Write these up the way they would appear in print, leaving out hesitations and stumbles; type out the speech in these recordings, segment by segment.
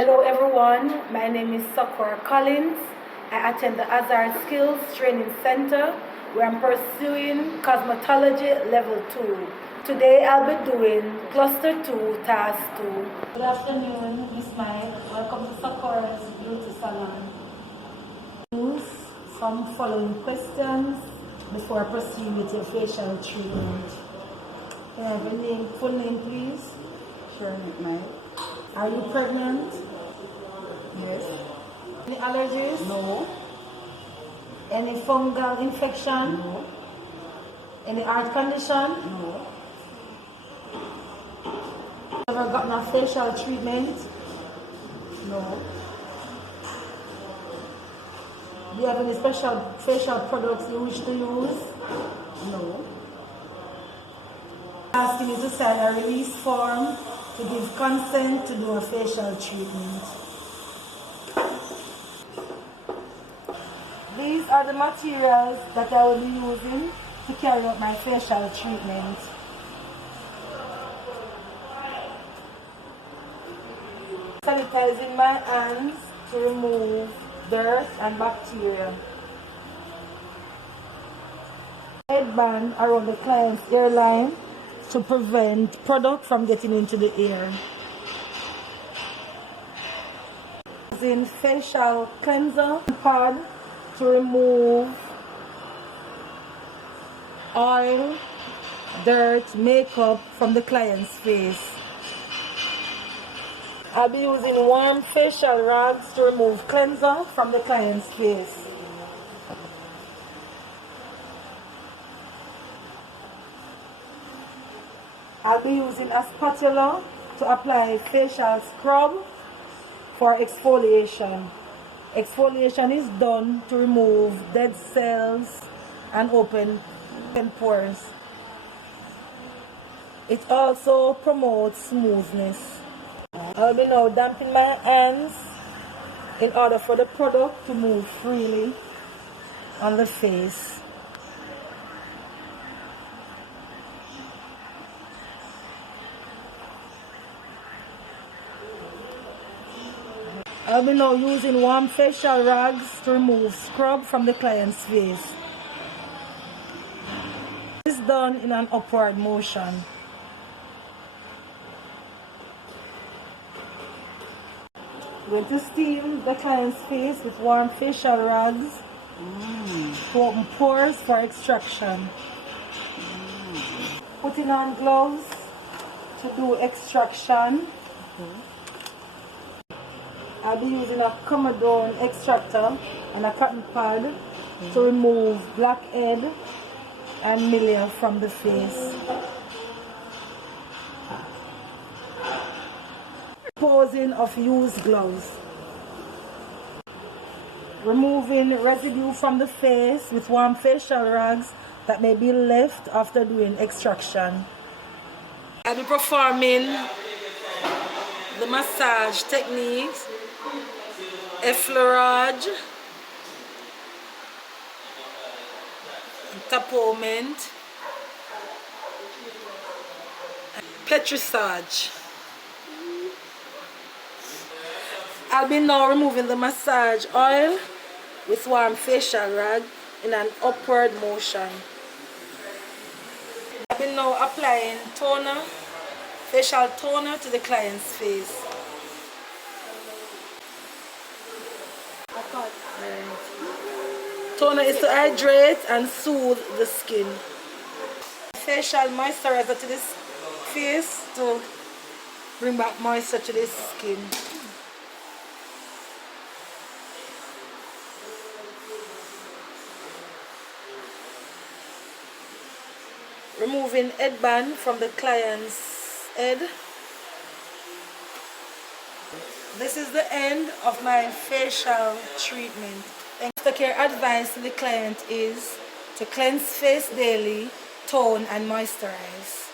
Hello everyone, my name is Sacora. I attend the Hazard Skills Training Center where I'm pursuing Cosmetology Level 2. Today I'll be doing Cluster 2, Task 2. Good afternoon, Miss Mike. Welcome to Sacora's Beauty Salon. Use some following questions before I proceed with your facial treatment. Can I have your full name please? Sure, Mike. Are you pregnant? Yes. Any allergies? No. Any fungal infection? No. Any heart condition? No. Ever gotten a facial treatment? No. Do you have any special facial products you wish to use? No. Asking you to sign a release form to give consent to do a facial treatment. These are the materials that I will be using to carry out my facial treatment. Sanitizing my hands to remove dirt and bacteria. Headband around the client's hairline to prevent product from getting into the ear. Using facial cleanser pad to remove oil, dirt, makeup from the client's face. I'll be using warm facial rags to remove cleanser from the client's face. I'll be using a spatula to apply facial scrub for exfoliation. Exfoliation is done to remove dead cells and open pores. It also promotes smoothness. I'll be now damping my hands in order for the product to move freely on the face. I'll be now using warm facial rags to remove scrub from the client's face. This is done in an upward motion. I'm going to steam the client's face with warm facial rags to open pores for extraction. Putting on gloves to do extraction. I'll be using a comedone extractor and a cotton pad to remove blackhead and milia from the face. Posing of used gloves. Removing residue from the face with warm facial rags that may be left after doing extraction. I'll be performing the massage techniques, effleurage, tapotement, petrissage. I'll be now removing the massage oil with warm facial rag in an upward motion. I'll be now applying toner, facial toner to the client's face. Toner is to hydrate and soothe the skin. Facial moisturizer to this face to bring back moisture to the skin. Removing headband from the client's head. This is the end of my facial treatment. Aftercare advice to the client is to cleanse face daily, tone and moisturize.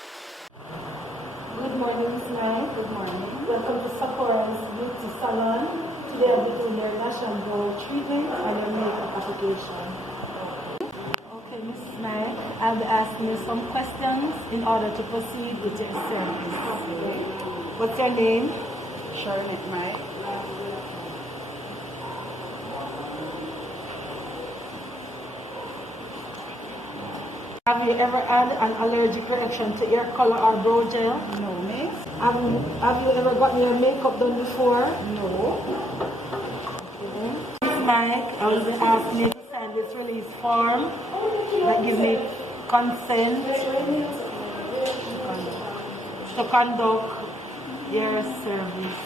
Good morning, Ms. Mike. Good morning. Welcome to Sacora's Beauty Salon. Today I'll be doing your lash and brow treatment and your makeup application. Okay, Ms. Mike, I'll be asking you some questions in order to proceed with your service. What's your name? sharing it, Mike. Have you ever had an allergic reaction to hair color or brow gel? No, miss. Have you ever gotten your makeup done before? No. Okay. This Mike, I will be asking you to sign this release form that gives me consent to conduct your service.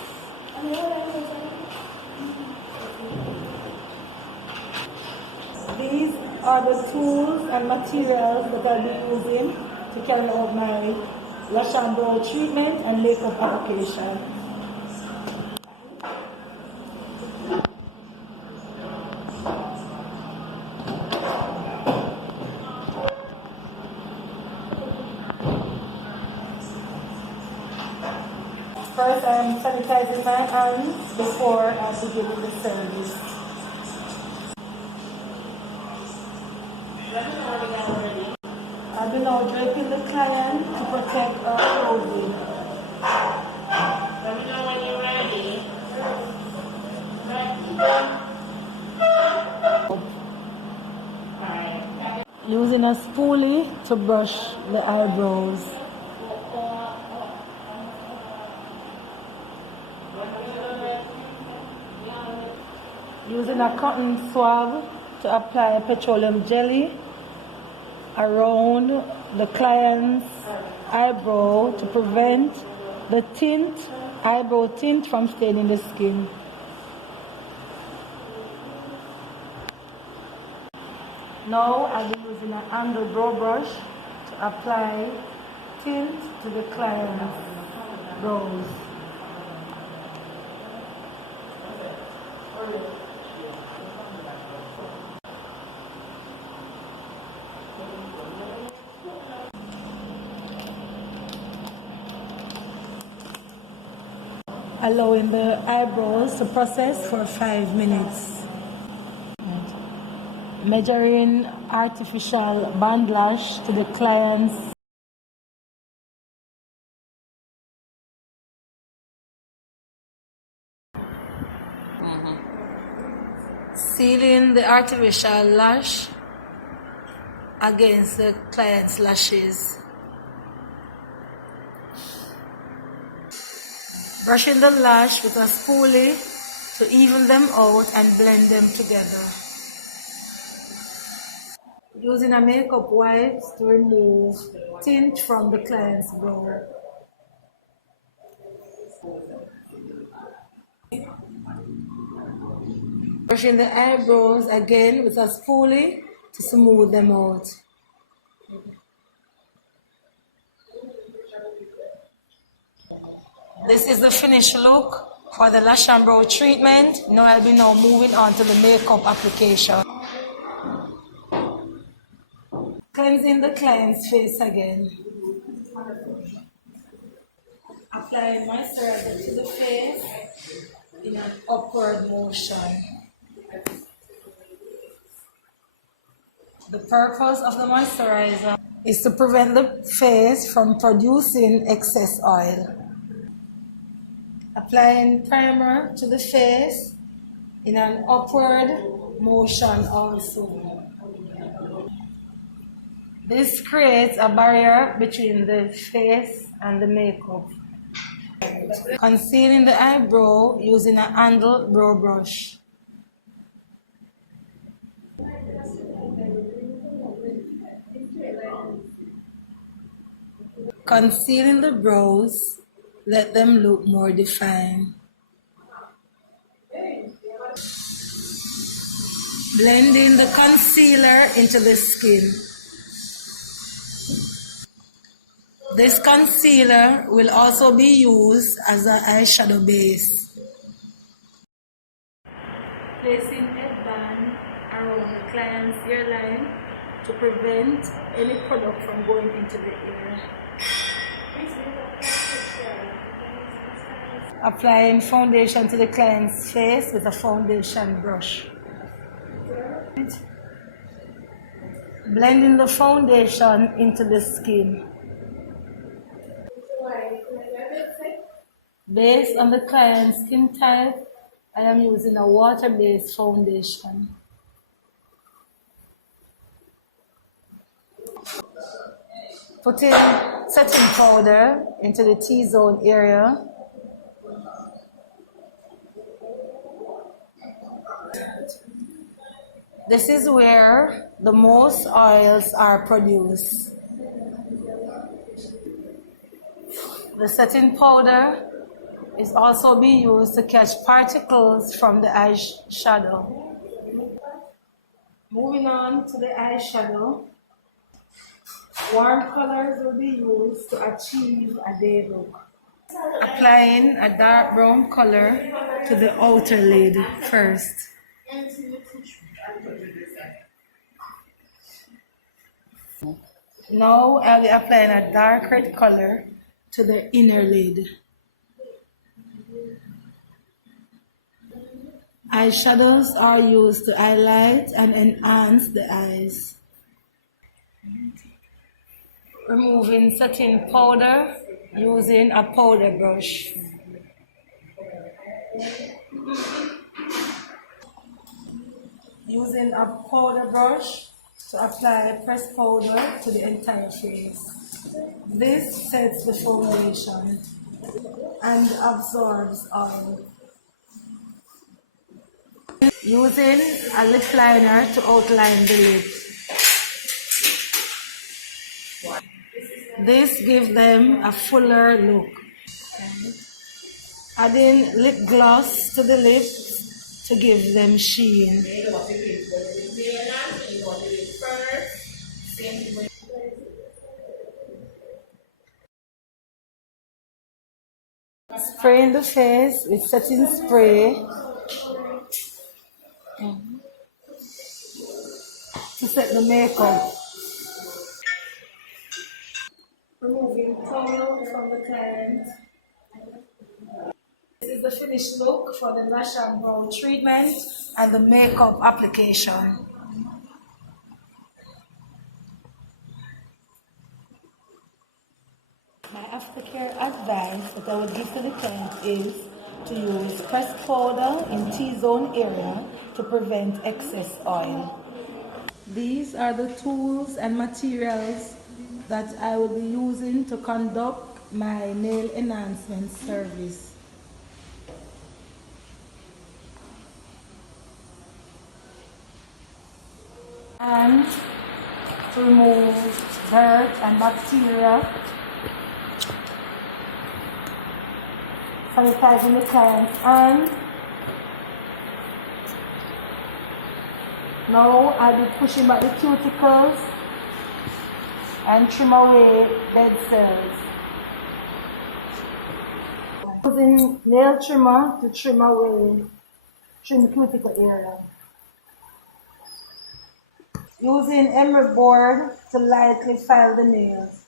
These are the tools and materials that I'll be using to carry out my lash and brow treatment and makeup application. First, I'm sanitizing my hands before I begin the service. I'll be now draping the client to protect our clothing. Let me know when you're ready. Using a spoolie to brush the eyebrows. Using a cotton swab to apply petroleum jelly around the client's eyebrow to prevent the eyebrow tint from staining the skin. Now I'll be using an angled brow brush to apply tint to the client's brows. Allowing the eyebrows to process for 5 minutes. Measuring artificial band lash to the client's sealing the artificial lash against the client's lashes. Brushing the lash with a spoolie to even them out and blend them together. Using a makeup wipe to remove tint from the client's brow. Brushing the eyebrows again with a spoolie to smooth them out. This is the finished look for the lash and brow treatment. Now I'll be moving on to the makeup application. Cleansing the client's face again. Applying moisturizer to the face in an upward motion. The purpose of the moisturizer is to prevent the face from producing excess oil. Applying primer to the face in an upward motion also. This creates a barrier between the face and the makeup. Concealing the eyebrow using a handled brow brush. Concealing the brows, let them look more defined. Blending the concealer into the skin. This concealer will also be used as an eyeshadow base. Placing headband around the client's hairline to prevent any product from going into the ear. Applying foundation to the client's face with a foundation brush. Blending the foundation into the skin. Based on the client's skin type, I am using a water-based foundation. Putting setting powder into the T-zone area. This is where the most oils are produced. The setting powder is also being used to catch particles from the eyeshadow. Moving on to the eyeshadow, warm colors will be used to achieve a day look. Applying a dark brown color to the outer lid first. Now I'll be applying a dark red color to the inner lid. Eyeshadows are used to highlight and enhance the eyes. Removing setting powder using a powder brush. Using a powder brush to apply pressed powder to the entire face. This sets the foundation and absorbs oil. Using a lip liner to outline the lip. This gives them a fuller look. Adding lip gloss to the lips to give them sheen. Spraying the face with setting spray to set the makeup. Removing towel from the client. This is the finished look for the lash and brow treatment and the makeup application. My aftercare advice that I would give to the client is to use pressed powder in T-zone area to prevent excess oil. These are the tools and materials that I will be using to conduct my nail enhancement service. And to remove dirt and bacteria, sanitizing the client's hand. Now I'll be pushing back the cuticles and trim away dead cells. Using nail trimmer to trim the cuticle area. Using emery board to lightly file the nails.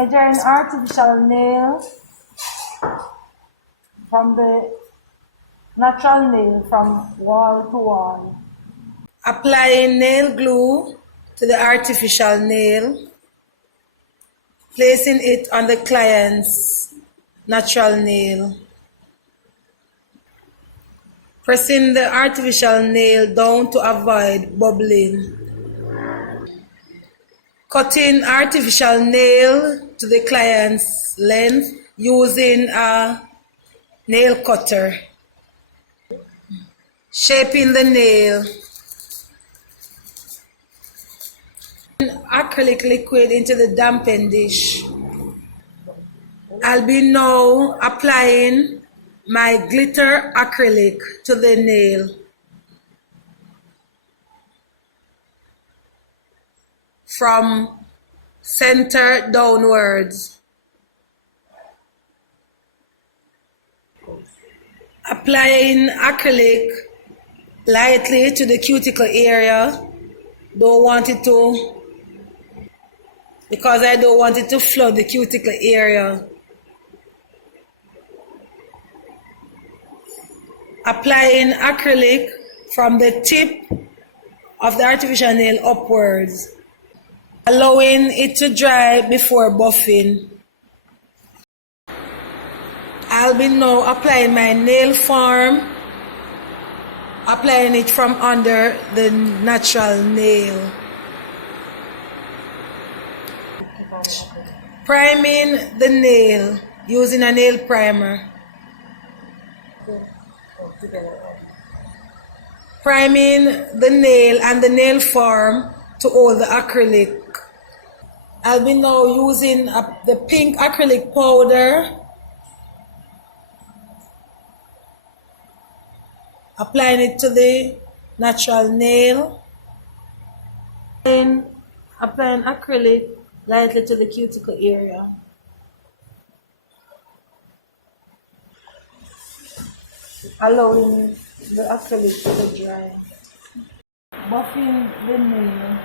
Measuring artificial nails from the natural nail from wall to wall. Applying nail glue to the artificial nail, placing it on the client's natural nail. Pressing the artificial nail down to avoid bubbling. Cutting artificial nail to the client's length using a nail cutter. Shaping the nail. Acrylic liquid into the dampen dish. I'll be now applying my glitter acrylic to the nail. From center downwards. Applying acrylic lightly to the cuticle area. Don't want it to, because I don't want it to flood the cuticle area. Applying acrylic from the tip of the artificial nail upwards. allowing it to dry before buffing. I'll be now applying my nail form, applying it from under the natural nail. Priming the nail using a nail primer. Priming the nail and the nail form to hold the acrylic. I'll be now using the pink acrylic powder, applying it to the natural nail, and applying acrylic lightly to the cuticle area. Allowing the acrylic to dry. Buffing the nail.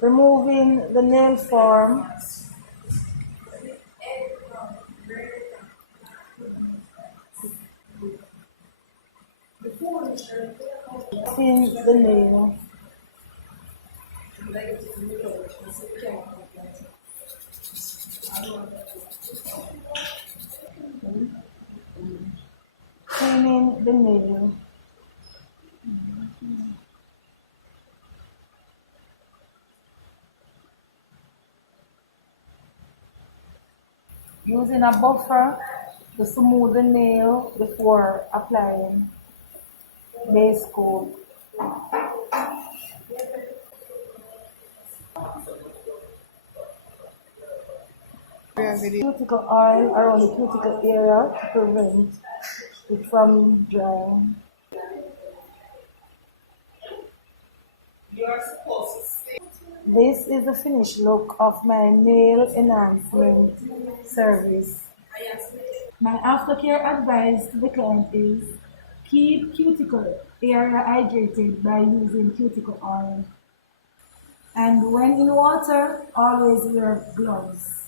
Removing the nail form. Buffing the nail. Cleaning the nail. Using a buffer to smooth the nail before applying base coat. Cuticle oil around the cuticle area to prevent it from drying. This is the finished look of my nail enhancement service. My aftercare advice to the client is keep cuticle area hydrated by using cuticle oil. And when in water, always wear gloves.